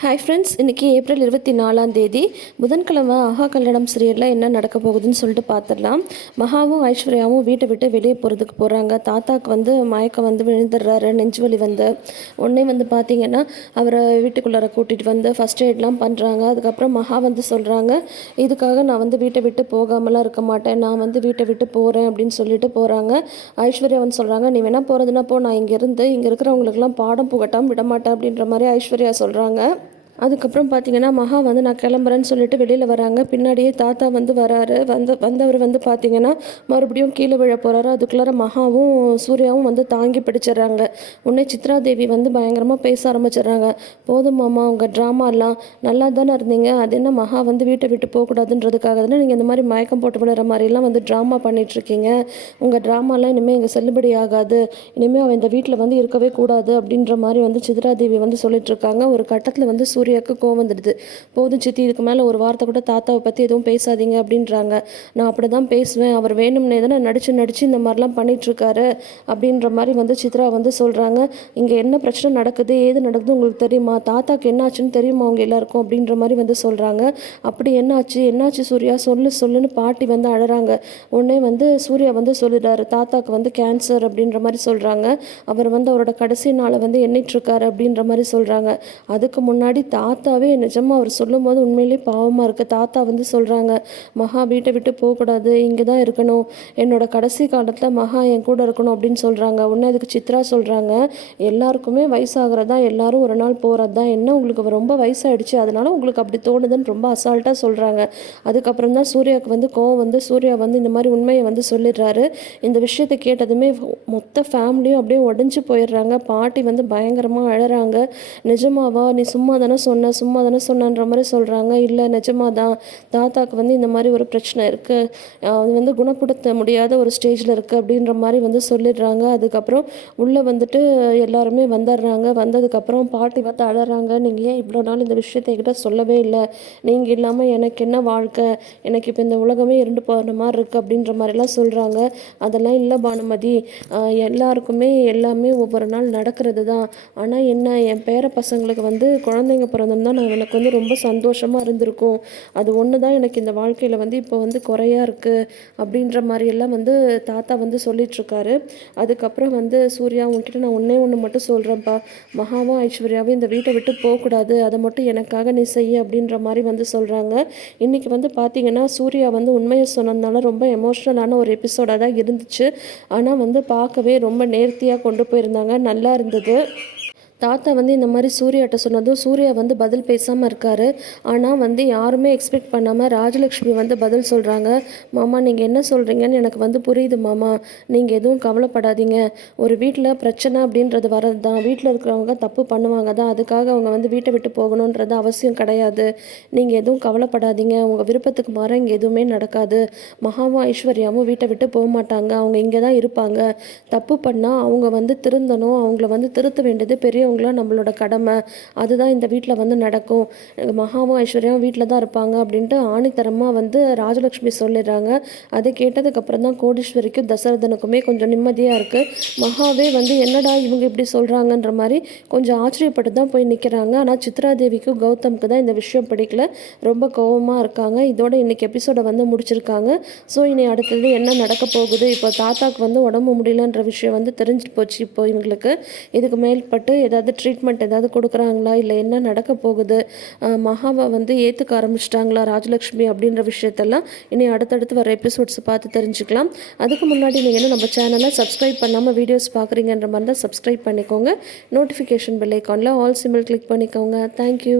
Hi friends இன்றைக்கி April இருபத்தி நாலாம் தேதி புதன்கிழமை ஆஹா கல்யாணம் சீரியலில் என்ன நடக்க போகுதுன்னு சொல்லிட்டு பார்த்துடலாம் மகாவும் ஐஸ்வர்யாவும் வீட்டை விட்டு வெளியே போகிறதுக்கு போகிறாங்க தாத்தாக்கு வந்து மயக்கம் வந்து விழுந்துடுறாரு நெஞ்சுவலி வந்து. உடனே வந்து பார்த்தீங்கன்னா அவரை வீட்டுக்குள்ளார கூட்டிகிட்டு வந்து ஃபஸ்ட் எய்ட்லாம் பண்ணுறாங்க அதுக்கப்புறம் மகா வந்து சொல்கிறாங்க இதுக்காக நான் வந்து வீட்டை விட்டு போகாமலாம் இருக்க மாட்டேன். நான் வந்து வீட்டை விட்டு போகிறேன் அப்படின்னு சொல்லிட்டு போகிறாங்க ஐஸ்வர்யா வந்து சொல்கிறாங்க நீ வேணால் போகிறதுனா போ. நான் இங்கேருந்து இங்கே இருக்கிறவங்களுக்குலாம் பாடம் புகட்டாமல் விட மாட்டேன் அப்படின்ற மாதிரி ஐஸ்வர்யா சொல்கிறாங்க அதுக்கப்புறம் பார்த்தீங்கன்னா மகா வந்து நான் கிளம்புறேன்னு சொல்லிட்டு வெளியில் வராங்க. பின்னாடியே தாத்தா வந்து வராரு. வந்து வந்தவர் வந்து பார்த்தீங்கன்னா மறுபடியும் கீழே விழ போகிறாரு அதுக்குள்ளார மகாவும் சூர்யாவும் வந்து தாங்கி பிடிச்சிடுறாங்க. உடனே சித்ரா தேவி வந்து பயங்கரமாக பேச ஆரம்பிச்சிடுறாங்க. போதும் மாமா உங்கள் ட்ராமாலாம் நல்லா தானே இருந்தீங்க. அது என்ன மகா வந்து வீட்டை விட்டு போகக்கூடாதுன்றதுக்காக தானே நீங்கள் இந்த மாதிரி மயக்கம் போட்டு விடுற மாதிரிலாம் வந்து ட்ராமா பண்ணிகிட்ருக்கீங்க உங்கள் ட்ராமாலாம் இனிமேல் இங்கே செல்லுபடி ஆகாது. இனிமேல் அவன் இந்த வீட்டில் வந்து இருக்கவே கூடாது. அப்படின்ற மாதிரி வந்து சித்ரா தேவி வந்து சொல்லிட்டு இருக்காங்க. ஒரு கட்டத்தில் வந்து சூர்யாவுக்கு கோவம் வந்துடுது. போதும் சித்தி இதுக்கு மேலே ஒரு வார்த்தை கூட தாத்தாவை பற்றி எதுவும் பேசாதீங்க அப்படின்றாங்க. நான் அப்படி தான் பேசுவேன். அவர் வேணும்னே தானே நடித்து நடித்து இந்த மாதிரிலாம் பண்ணிகிட்ருக்காரு அப்படின்ற மாதிரி வந்து சித்ரா வந்து சொல்கிறாங்க இங்கே என்ன பிரச்சனை நடக்குது? ஏது நடக்குது உங்களுக்கு தெரியுமா? தாத்தாக்கு என்னாச்சுன்னு தெரியுமா அவங்க எல்லாருக்கும் அப்படின்ற மாதிரி வந்து சொல்கிறாங்க அப்படி என்னாச்சு? என்னாச்சு சூர்யா? சொல்லு சொல்லுன்னு பாட்டி வந்து அழறாங்க. உடனே வந்து சூர்யா வந்து சொல்லிடுறாரு. தாத்தாக்கு வந்து கேன்சர் அப்படின்ற மாதிரி சொல்கிறாங்க அவர் வந்து அவரோட கடைசி நாளை வந்து எண்ணிட்டுருக்காரு அப்படின்ற மாதிரி சொல்கிறாங்க அதுக்கு முன்னாடி தாத்தாவே நிஜமாக அவர் சொல்லும்போது உண்மையிலேயே பாவமாக இருக்குது தாத்தா வந்து சொல்கிறாங்க மகா வீட்டை விட்டு போகக்கூடாது. இங்கே தான் இருக்கணும். என்னோட கடைசி காலத்தில் மகா என் கூட இருக்கணும் அப்படின்னு சொல்கிறாங்க உடனே அதுக்கு சித்ரா சொல்கிறாங்க எல்லாருக்குமே வயசாகிறதா எல்லாரும் ஒரு நாள் போகிறது தான் என்ன உங்களுக்கு ரொம்ப வயசாகிடுச்சு அதனால உங்களுக்கு அப்படி தோணுதுன்னு ரொம்ப அசால்ட்டாக சொல்கிறாங்க அதுக்கப்புறம் தான் சூர்யாவுக்கு வந்து கோவம் வந்து சூர்யா வந்து இந்த மாதிரி உண்மையை வந்து சொல்லிடுறாரு. இந்த விஷயத்தை கேட்டதுமே மொத்த ஃபேமிலியும் அப்படியே உடஞ்சி போயிடுறாங்க. பாட்டி வந்து பயங்கரமாக அழகிறாங்க நிஜமாவா? நீ சும்மா தானே சொன்னேன் சும்மா தானே சொன்னன்ற மாதிரி சொல்கிறாங்க இல்லை நிஜமாக தான். தாத்தாவுக்கு வந்து இந்த மாதிரி ஒரு பிரச்சனை இருக்குது அது வந்து குணப்படுத்த முடியாத ஒரு ஸ்டேஜில் இருக்குது அப்படின்ற மாதிரி வந்து சொல்லிடுறாங்க. அதுக்கப்புறம் உள்ளே வந்துட்டு எல்லாருமே வந்துடுறாங்க. வந்ததுக்கப்புறம் பாட்டி பார்த்து அழறாங்க. நீங்கள் ஏன் இவ்வளோ நாள் இந்த விஷயத்தை என்கிட்ட சொல்லவே இல்லை? நீங்கள் இல்லாமல் எனக்கு என்ன வாழ்க்கை? எனக்கு இப்போ இந்த உலகமே இருண்டு போகிற மாதிரி இருக்குது அப்படின்ற மாதிரிலாம் சொல்கிறாங்க அதெல்லாம் இல்லை பானுமதி. எல்லாருக்குமே எல்லாமே ஒவ்வொரு நாள் நடக்கிறது தான். ஆனால் என்ன என் பேர பசங்களுக்கு வந்து குழந்தைங்க பிறந்திருந்தா நான் எனக்கு வந்து ரொம்ப சந்தோஷமாக இருந்திருக்கும். அது ஒன்று தான் எனக்கு இந்த வாழ்க்கையில் வந்து இப்போ வந்து குறையா இருக்குது அப்படின்ற மாதிரியெல்லாம் வந்து தாத்தா வந்து சொல்லிகிட்ருக்காரு அதுக்கப்புறம் வந்து சூர்யா உங்ககிட்ட நான் ஒன்றே ஒன்று மட்டும் சொல்கிறேன்ப்பா மகாவும் ஐஸ்வர்யாவும் இந்த வீட்டை விட்டு போகக்கூடாது. அதை மட்டும் எனக்காக நீ செய்ய அப்படின்ற மாதிரி வந்து சொல்கிறாங்க இன்றைக்கி வந்து பார்த்திங்கன்னா சூர்யா வந்து உண்மையை சொன்னதுனால ரொம்ப எமோஷ்னலான ஒரு எபிசோடாக தான் இருந்துச்சு. ஆனால் வந்து பார்க்கவே ரொம்ப நேர்த்தியாக கொண்டு போயிருந்தாங்க. நல்லா இருந்தது. தாத்தா வந்து இந்த மாதிரி சூர்யாட்ட சொன்னதும் சூர்யா வந்து பதில் பேசாமல் இருக்கார். ஆனால் வந்து யாருமே எக்ஸ்பெக்ட் பண்ணாமல் ராஜலக்ஷ்மி வந்து பதில் சொல்கிறாங்க மாமா நீங்கள் என்ன சொல்கிறீங்கன்னு எனக்கு வந்து புரியுது மாமா. நீங்கள் எதுவும் கவலைப்படாதீங்க. ஒரு வீட்டில் பிரச்சனை அப்படின்றது வரது தான் வீட்டில் இருக்கிறவங்க தப்பு பண்ணுவாங்க தான். அதுக்காக அவங்க வந்து வீட்டை விட்டு போகணுன்றது அவசியம் கிடையாது. நீங்கள் எதுவும் கவலைப்படாதீங்க. உங்கள் விருப்பத்துக்கு மாற இங்கே எதுவுமே நடக்காது. மகாவும் ஐஸ்வர்யாவும் வீட்டை விட்டு போக மாட்டாங்க. அவங்க இங்கே தான் இருப்பாங்க. தப்பு பண்ணால் அவங்க வந்து திருந்தணும். அவங்கள வந்து திருத்த வேண்டியது பெரிய பெரியவங்களாம் நம்மளோட கடமை அதுதான் இந்த வீட்டில் வந்து நடக்கும். மகாவும் ஐஸ்வர்யாவும் வீட்டில் தான் இருப்பாங்க அப்படின்ட்டு ஆணித்தரமாக வந்து ராஜலக்ஷ்மி சொல்லிடுறாங்க. அதை கேட்டதுக்கப்புறம் தான் கோடீஸ்வரிக்கும் தசரதனுக்குமே கொஞ்சம் நிம்மதியாக இருக்குது மகாவே வந்து என்னடா இவங்க இப்படி சொல்கிறாங்கன்ற மாதிரி கொஞ்சம் ஆச்சரியப்பட்டு தான் போய் நிற்கிறாங்க ஆனால் சித்ராதேவிக்கும் கௌதமுக்கு தான் இந்த விஷயம் பிடிக்கல. ரொம்ப கோபமாக இருக்காங்க. இதோட இன்றைக்கி எபிசோடை வந்து முடிச்சிருக்காங்க. ஸோ இனி அடுத்தது என்ன நடக்க போகுது? இப்போ தாத்தாக்கு வந்து உடம்பு முடியலன்ற விஷயம் வந்து தெரிஞ்சுட்டு போச்சு இப்போ இவங்களுக்கு. இதுக்கு மேல்பட்டு ஏதாவது ட்ரீட்மெண்ட் ஏதாவது கொடுக்குறாங்களா? இல்லை என்ன நடக்க போகுது? மகாவை வந்து ஏற்றுக்க ஆரம்பிச்சிட்டாங்களா ராஜலக்ஷ்மி அப்படின்ற விஷயத்தெல்லாம் இனி அடுத்தடுத்து வர எபிசோட்ஸ் பார்த்து தெரிஞ்சுக்கலாம். அதுக்கு முன்னாடி நீங்கள் என்ன நம்ம சேனலை சப்ஸ்கிரைப் பண்ணாமல் வீடியோஸ் பார்க்குறீங்கன்ற மாதிரி தான் சப்ஸ்கிரைப் பண்ணிக்கோங்க. நோட்டிஃபிகேஷன் பெல் ஐக்கானில் ஆல் சிம்பிள் கிளிக் பண்ணிக்கோங்க. Thank you